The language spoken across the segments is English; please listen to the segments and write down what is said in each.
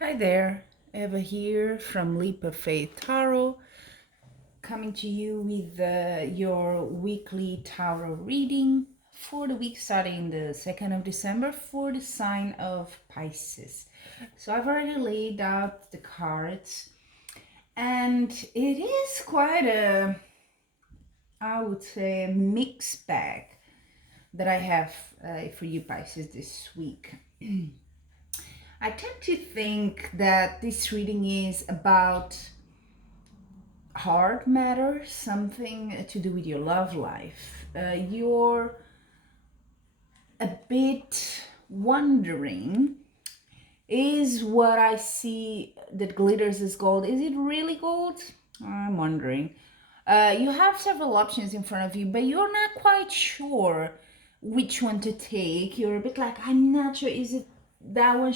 Hi there, Eva here from Leap of Faith Tarot, coming to you with your weekly tarot reading for the week starting the 2nd of December for the sign of Pisces. So I've already laid out the cards, and it is quite a, I would say, a mixed bag that I have for you Pisces this week. I tend to think that this reading is about hard matters, something to do with your love life. You're a bit wondering, is what I see that glitters is gold, is it really gold? I'm wondering. You have several options in front of you, but you're not quite sure which one to take. You're a bit like, I'm not sure, is it that one?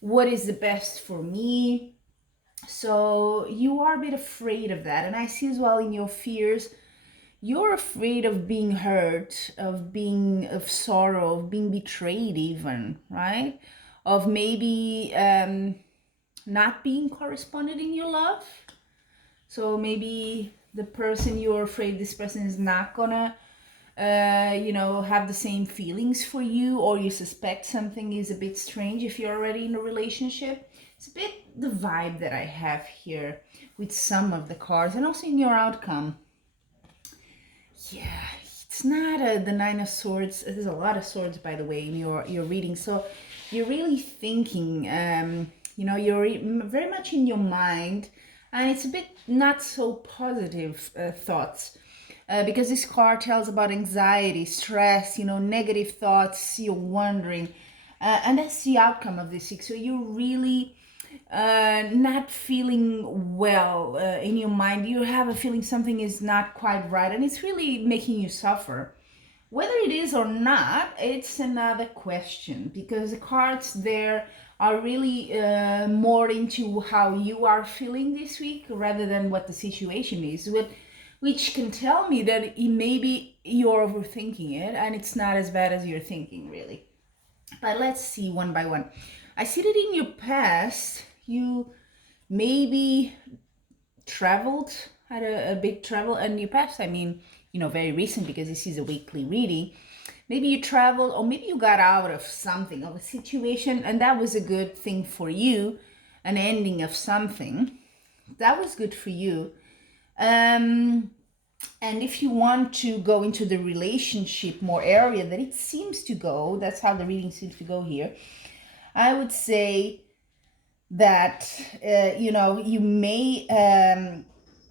What is the best for me? So you are a bit afraid of that. And I see as well in your fears, you're afraid of being hurt, of sorrow, of being betrayed even, right? Of maybe not being corresponded in your love. So maybe the person you're afraid this person is not gonna have the same feelings for you, or you suspect something is a bit strange if you're already in a relationship. It's a bit the vibe that I have here with some of the cards and also in your outcome. Yeah, it's not the Nine of Swords. There's a lot of swords, by the way, in your reading. So you're really thinking, you're very much in your mind, and it's a bit not so positive thoughts. Because this card tells about anxiety, stress, negative thoughts, you're wondering. And that's the outcome of this 6. So you're really not feeling well in your mind. You have a feeling something is not quite right, and it's really making you suffer. Whether it is or not, it's another question, because the cards there are really more into how you are feeling this week rather than what the situation is, which can tell me that maybe you're overthinking it and it's not as bad as you're thinking, really. But let's see one by one. I see that in your past, you maybe traveled, had a big travel. And your past, I mean, very recent, because this is a weekly reading. Maybe you traveled, or maybe you got out of something, of a situation, and that was a good thing for you, an ending of something. That was good for you. And if you want to go into the relationship more area that it seems to go, that's how the reading seems to go here, I would say that, you may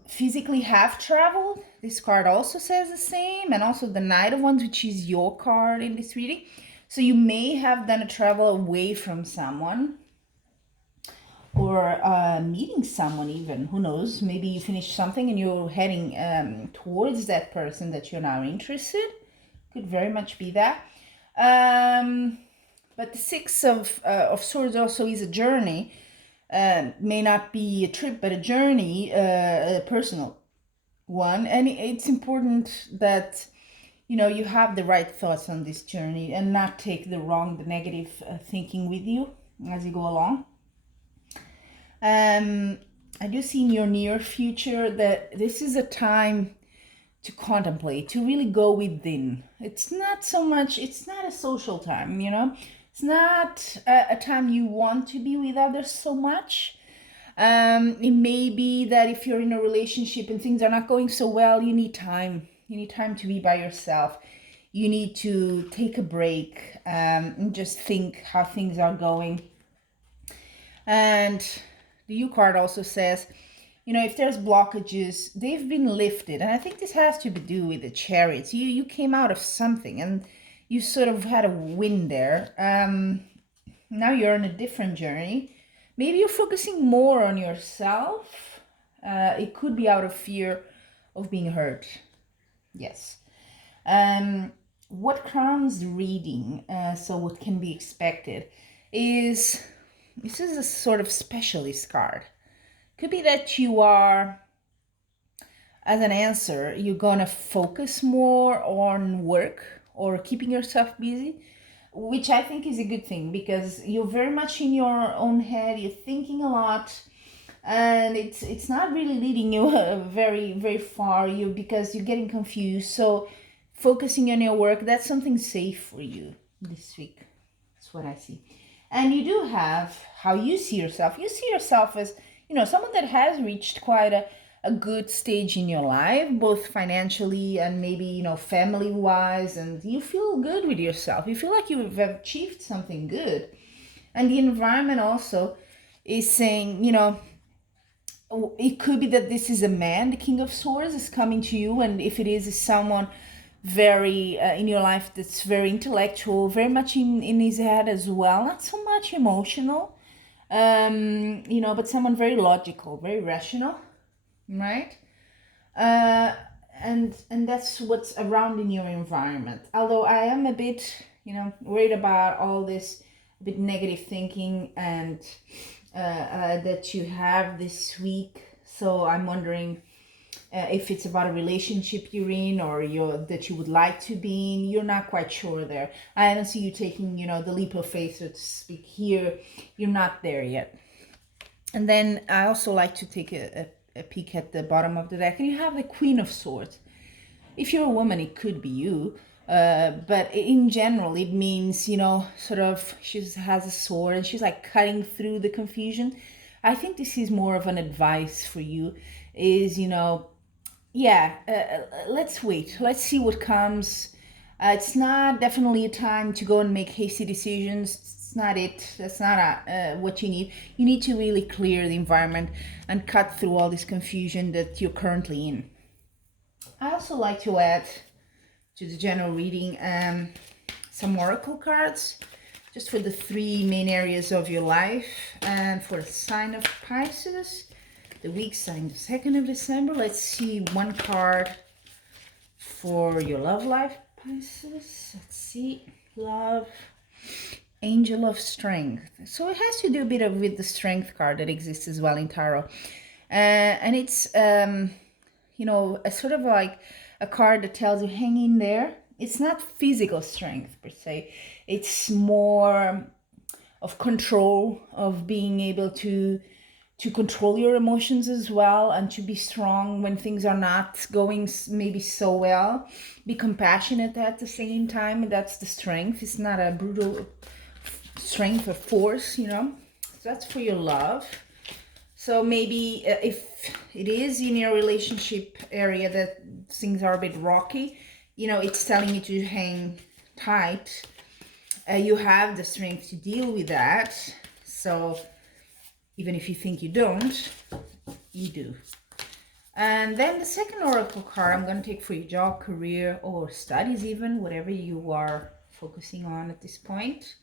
physically have traveled. This card also says the same, and also the Knight of Wands, which is your card in this reading. So you may have done a travel away from someone, or meeting someone even, who knows, maybe you finished something and you're heading towards that person that you're now interested. Could very much be that. But the 6 of Swords also is a journey. May not be a trip, but a journey, a personal one. And it's important that you have the right thoughts on this journey and not take the negative thinking with you as you go along. I do see in your near future that this is a time to contemplate, to really go within. It's not a social time, It's not a time you want to be with others so much. It may be that if you're in a relationship and things are not going so well, you need time. You need time to be by yourself. You need to take a break and just think how things are going. And the U card also says, if there's blockages, they've been lifted. And I think this has to do with the Chariots. You came out of something and you sort of had a win there. Now you're on a different journey. Maybe you're focusing more on yourself. It could be out of fear of being hurt. Yes. What crowns the reading, so what can be expected, is this is a sort of specialist card. Could be that you are, as an answer, you're gonna focus more on work or keeping yourself busy, which I think is a good thing, because you're very much in your own head, you're thinking a lot, and it's not really leading you very far, because you're getting confused. So focusing on your work, that's something safe for you this week. That's what I see. And you do have how you see yourself. You see yourself as, someone that has reached quite a good stage in your life, both financially and maybe, family wise, and you feel good with yourself. You feel like you've achieved something good. And the environment also is saying, it could be that this is a man, the King of Swords is coming to you, and if it is someone very in your life that's very intellectual, very much in his head as well, not so much emotional, but someone very logical, very rational, right? And that's what's around in your environment. Although I am a bit, worried about all this bit negative thinking and that you have this week. So I'm wondering if it's about a relationship you're in, or that you would like to be in. You're not quite sure there. I don't see you taking, the leap of faith, so to speak. Here, you're not there yet. And then I also like to take a peek at the bottom of the deck, and you have the Queen of Swords. If you're a woman, it could be you. But in general, it means, sort of, she has a sword and she's like cutting through the confusion. I think this is more of an advice for you, is, let's wait. Let's see what comes. It's not definitely a time to go and make hasty decisions. It's not it. That's not what you need. You need to really clear the environment and cut through all this confusion that you're currently in. I also like to add to the general reading some oracle cards, just for the 3 main areas of your life, and for the sign of Pisces, the week sign, the 2nd of December. Let's see one card for your love life, Pisces. Let's see, love, Angel of Strength. So it has to do a bit with the Strength card that exists as well in tarot, and it's a sort of like a card that tells you hang in there. It's not physical strength per se. It's more of control, of being able to control your emotions as well, and to be strong when things are not going maybe so well. Be compassionate at the same time. That's the strength. It's not a brutal strength or force, So that's for your love. So maybe if it is in your relationship area that things are a bit rocky, it's telling you to hang tight. You have the strength to deal with that. So even if you think you don't, you do. And then the second oracle card I'm going to take for your job, career, or studies even, whatever you are focusing on at this point.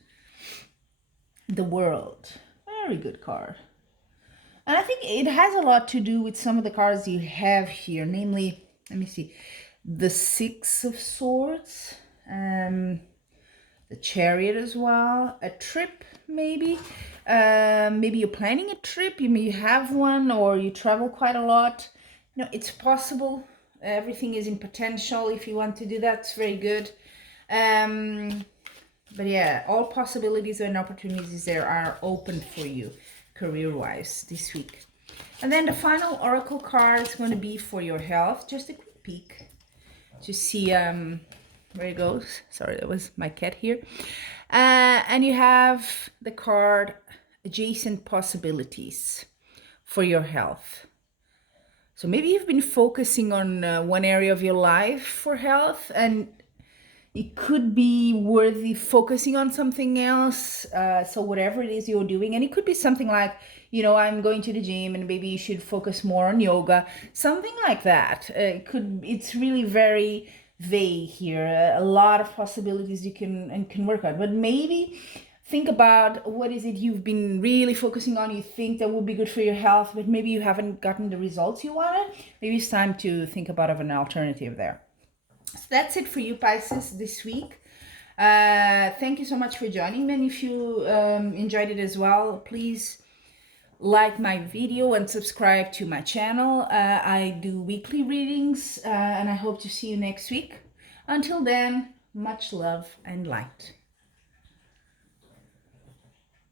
The World. Very good card. And I think it has a lot to do with some of the cards you have here, namely, let me see, the 6 of Swords, the Chariot as well, a trip maybe. Maybe you're planning a trip, you may have one, or you travel quite a lot. It's possible. Everything is in potential. If you want to do that, it's very good. But yeah, all possibilities and opportunities there are open for you career-wise this week. And then the final oracle card is going to be for your health. Just a quick peek to see where it goes. Sorry, that was my cat here. And you have the card Adjacent Possibilities for your health. So maybe you've been focusing on one area of your life for health, and it could be worthy focusing on something else. So whatever it is you're doing, and it could be something like, I'm going to the gym and maybe you should focus more on yoga, something like that. It's really very vague here. A lot of possibilities you can work on, but maybe think about what is it you've been really focusing on, you think that would be good for your health, but maybe you haven't gotten the results you wanted. Maybe it's time to think about an alternative there. So that's it for you, Pisces, this week. Thank you so much for joining me. And if you enjoyed it as well, please like my video and subscribe to my channel. I do weekly readings, and I hope to see you next week. Until then, much love and light.